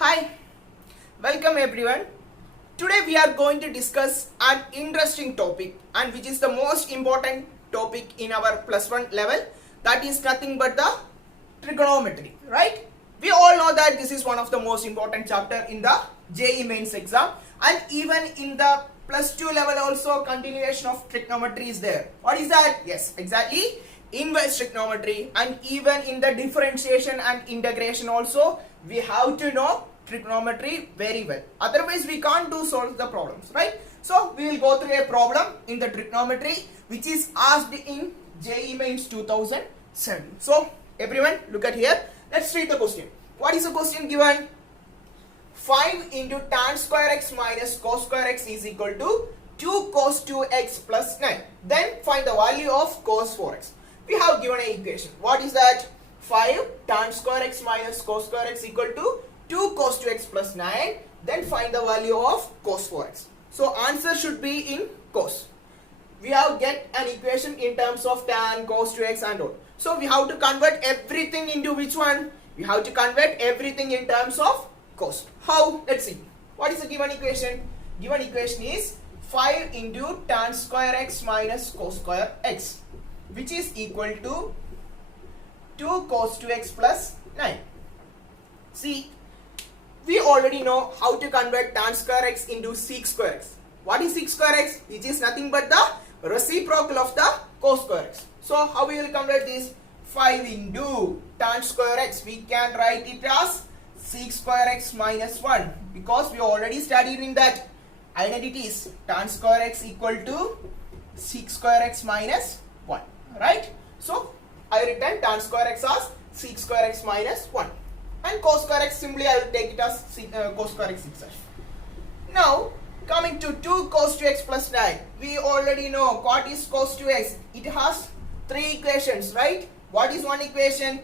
Hi, welcome everyone. Today we are going to discuss an interesting topic and which is the most important topic in our plus one level, that is nothing but the trigonometry, right? We all know that this is one of the most important chapter in the JEE mains exam, and even in the plus 2 level also continuation of trigonometry is there. What is that? Yes, exactly, inverse trigonometry, and even in the differentiation and integration also we have to know trigonometry very well, otherwise we can't solve the problems, right? So we will go through a problem in the trigonometry which is asked in JEE mains 2007. So everyone look at here, let's read the question. What is the question given? 5 into tan square x minus cos square x is equal to 2 cos 2x plus 9. Then find the value of cos 4x. We have given an equation. What is that? 5 tan square x minus cos square x equal to 2 cos 2x plus 9. Then find the value of cos 4x. So answer should be in cos. We have get an equation in terms of tan, cos 2x and all. So we have to convert everything into which one? We have to convert everything in terms of cos. How? Let's see. What is the given equation? Given equation is 5 into tan square x minus cos square x, which is equal to 2 cos 2x plus 9. See, we already know how to convert tan square x into sec square x. What is sec square x? Which is nothing but the reciprocal of the cos square x. So how we will convert this? 5 into tan square x, we can write it as sec square x minus 1, because we already studied in that identities tan square x equal to sec square x minus 1, right? So I written tan square x as sec square x minus 1, and cos square x simply I will take it as cos square x itself. Now coming to 2 cos 2x plus 9, we already know what is cos 2x. It has 3 equations, right? What is one equation?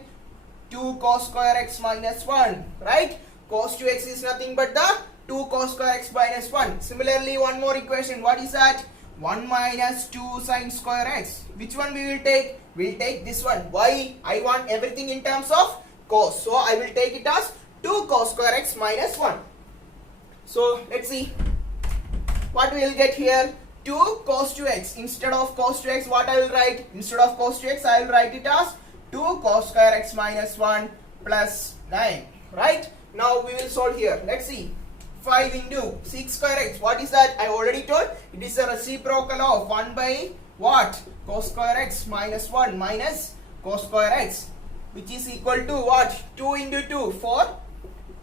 2 cos square x minus 1, right? Cos 2x is nothing but the 2 cos square x minus 1. Similarly, one more equation. What is that? 1 minus 2 sin square x. Which one we will take? We will take this one. Why? I want everything in terms of cos. So I will take it as 2 cos square x minus 1. So let's see what we will get here. 2 cos 2x. Instead of cos 2x, what I will write? Instead of cos 2x, I will write it as 2 cos square x minus 1 plus 9. Right? Now we will solve here. Let's see. 5 into sec square x. What is that? I already told. It is a reciprocal of 1 by what? Cos square x minus 1 minus cos square x, which is equal to what? 2 into 2 for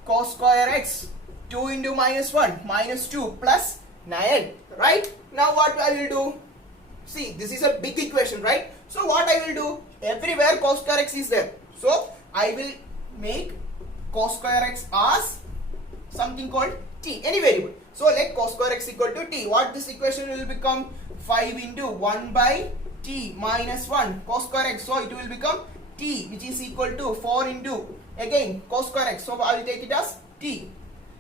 cos square x. 2 into minus 1 minus 2 plus 9. Right? Now what I will do? See, this is a big equation, right? So what I will do? Everywhere cos square x is there. So I will make cos square x as something called t, any variable. So let cos square x equal to t. What this equation will become? 5 into 1 by t minus 1 cos square x. So it will become t, which is equal to 4 into again cos square x. So I will take it as t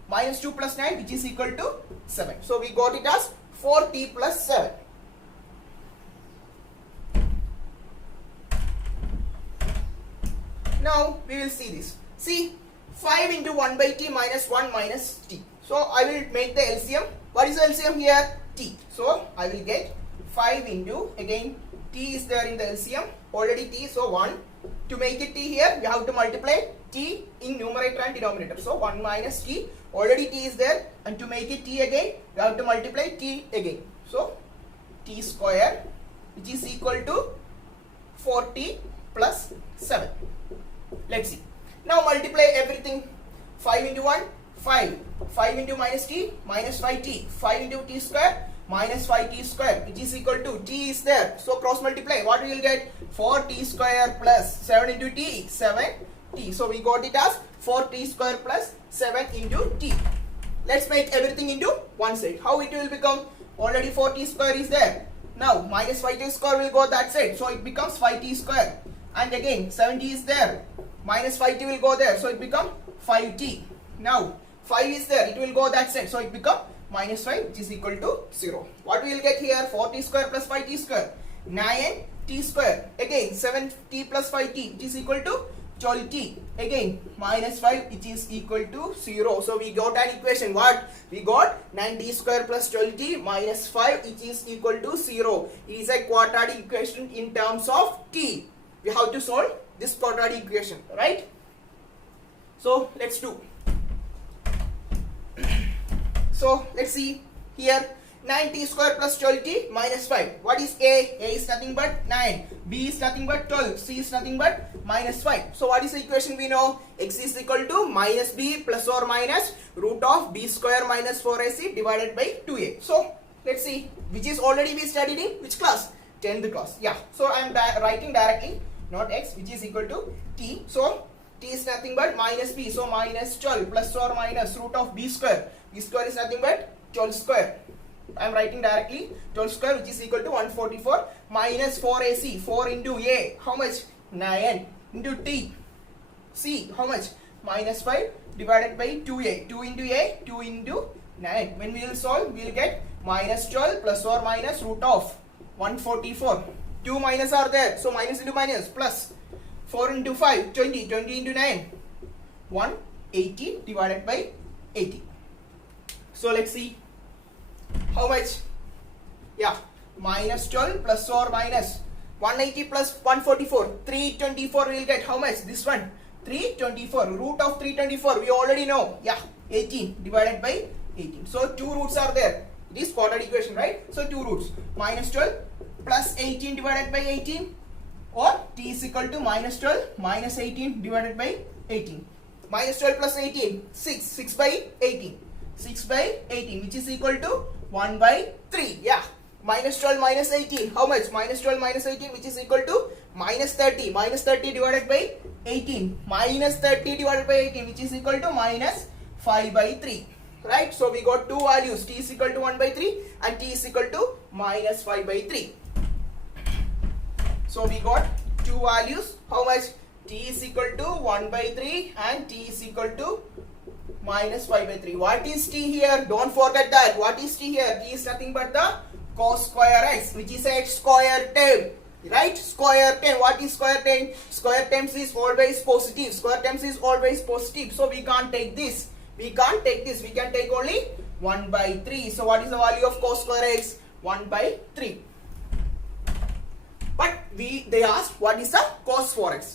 minus 2 plus 9, which is equal to 7. So we got it as 4t plus 7. Now we will see this. See, 5 into 1 by t minus 1 minus t. So I will make the LCM. What is the LCM here? T. So I will get 5 into, again t is there in the LCM, already t, so 1. To make it t here, we have to multiply t in numerator and denominator. So 1 minus t, already t is there, and to make it t again, we have to multiply t again. So t square, which is equal to 4t plus 7. Let's see. Now multiply everything. 5 into 1, 5. 5 into minus t, minus 5t. 5 into t square, minus 5t square, which is equal to t is there. So cross multiply. What we will get? 4t square plus 7 into t, 7t. So we got it as 4t square plus 7 into t. Let's make everything into one side. How it will become? Already 4t square is there. Now minus 5t square will go that side. So it becomes 5t square. And again 7t is there. Minus 5t will go there. So it becomes 5t. Now 5 is there. It will go that side. So it becomes minus 5, which is equal to 0. What we will get here? 4t square plus 5t square. 9t square. Again 7t plus 5t, which is equal to 12t. Again minus 5 which is equal to 0. So we got an equation. What? We got 9t square plus 12t minus 5 which is equal to 0. It is a quadratic equation in terms of t. We have to solve this quadratic equation, right? So let's do. So let's see here. 9t square plus 12t minus 5. What is A? A is nothing but 9. B is nothing but 12. C is nothing but minus 5. So what is the equation we know? X is equal to minus B plus or minus root of B square minus 4AC divided by 2A. So let's see, which is already we studied in which class? 10th class. Yeah. So I am writing directly, not X, which is equal to T. So T is nothing but minus B. So minus 12 plus or minus root of B square. B square is nothing but 12 square. I am writing directly 12 square which is equal to 144 minus 4AC. 4 into A, how much? 9 into T. C, how much? Minus 5 divided by 2A. 2 into A, 2 into 9. When we will solve, we will get minus 12 plus or minus root of 144. 2 minus are there. So minus into minus plus 4 into 5, 20. 20 into 9, 180 divided by 80. So let's see. How much? Yeah, minus 12 plus or minus 180 plus 144, 324 we will get. How much? This one, 324. Root of 324 we already know. Yeah, 18 divided by 18. So two roots are there. It is quadratic equation, right? So two roots. Minus 12 plus 18 divided by 18, or t is equal to minus 12 minus 18 divided by 18. Minus 12 plus 18, 6. 6 by 18. 6 by 18 which is equal to 1 by 3. Yeah. Minus 12 minus 18. How much? Minus 12 minus 18 which is equal to minus 30. Minus 30 divided by 18. Minus 30 divided by 18 which is equal to minus 5 by 3. Right? So we got two values. T is equal to 1 by 3 and T is equal to minus 5 by 3. So we got two values. How much? T is equal to 1 by 3 and T is equal to minus 5 by 3. What is T here? Don't forget that. What is T here? T is nothing but the cos square x, which is a square term. Right? Square term. What is square term? Square terms is always positive. Square terms is always positive. So we can't take this. We can't take this. We can take only 1 by 3. So what is the value of cos square x? 1 by 3. But they asked what is the cos 4x.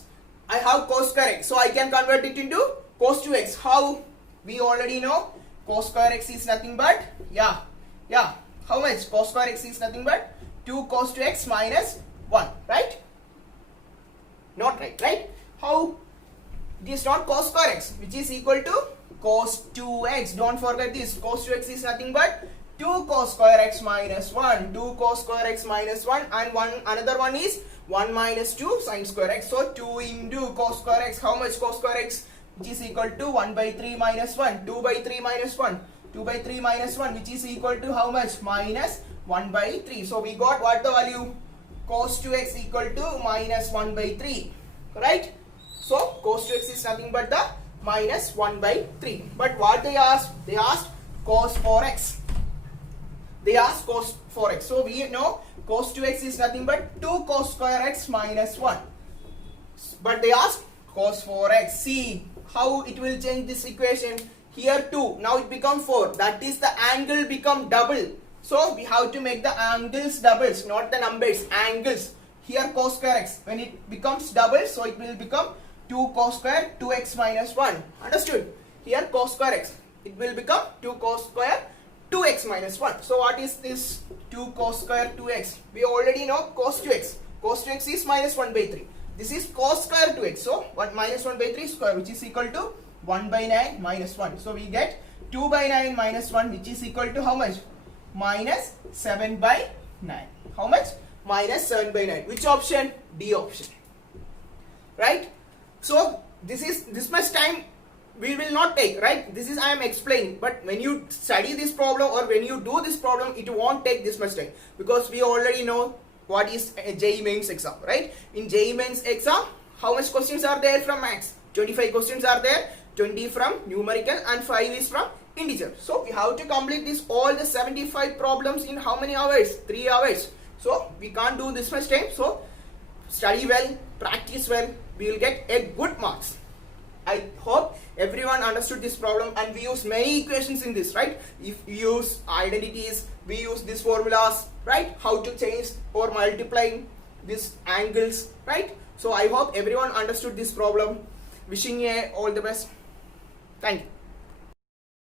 I have cos square x. So I can convert it into cos 2x. How? We already know cos square x is nothing but, yeah. How much? Cos square x is nothing but 2 cos 2x minus 1, right? Not right, right? How? It is not cos square x, which is equal to cos 2x. Don't forget this. Cos 2x is nothing but 2 cos square x minus 1. 2 cos square x minus 1 and another one is 1 minus 2 sin square x. So 2 into cos square x. How much cos square x? Which is equal to 1 by 3 minus 1. 2 by 3 minus 1. 2 by 3 minus 1 which is equal to how much? Minus 1 by 3. So we got what the value? Cos 2x equal to minus 1 by 3. Right? So cos 2x is nothing but the minus 1 by 3. But what they asked? They asked cos 4x. They asked cos 4x. So we know cos 2x is nothing but 2 cos square x minus 1. But they asked cos 4x. See how it will change this equation. Here 2. Now it become 4. That is the angle become double. So we have to make the angles doubles, not the numbers. Angles. Here cos square x. When it becomes double, so it will become 2 cos square 2x minus 1. Understood? Here cos square x. It will become 2 cos square 2x minus 1. So what is this 2 cos square 2x? We already know cos 2x. Cos 2x is minus 1 by 3. This is cos square 2x. So 1 minus 1 by 3 square, which is equal to 1 by 9 minus 1. So we get 2 by 9 minus 1, which is equal to how much? Minus 7 by 9. How much? Minus 7 by 9. Which option? D option. Right? So this much time we will not take, right? This is I am explaining. But when you study this problem or when you do this problem, it won't take this much time, because we already know what is a JEE Mains exam, right? In JEE Mains exam, how much questions are there from maths? 25 questions are there, 20 from numerical and 5 is from integer. So we have to complete this all the 75 problems in how many hours? 3 hours. So we can't do this much time. So study well, practice well, we will get a good marks. I hope everyone understood this problem, and we use many equations in this, right? If we use identities, we use these formulas, right? How to change or multiplying these angles, right? So I hope everyone understood this problem. Wishing you all the best. Thank you.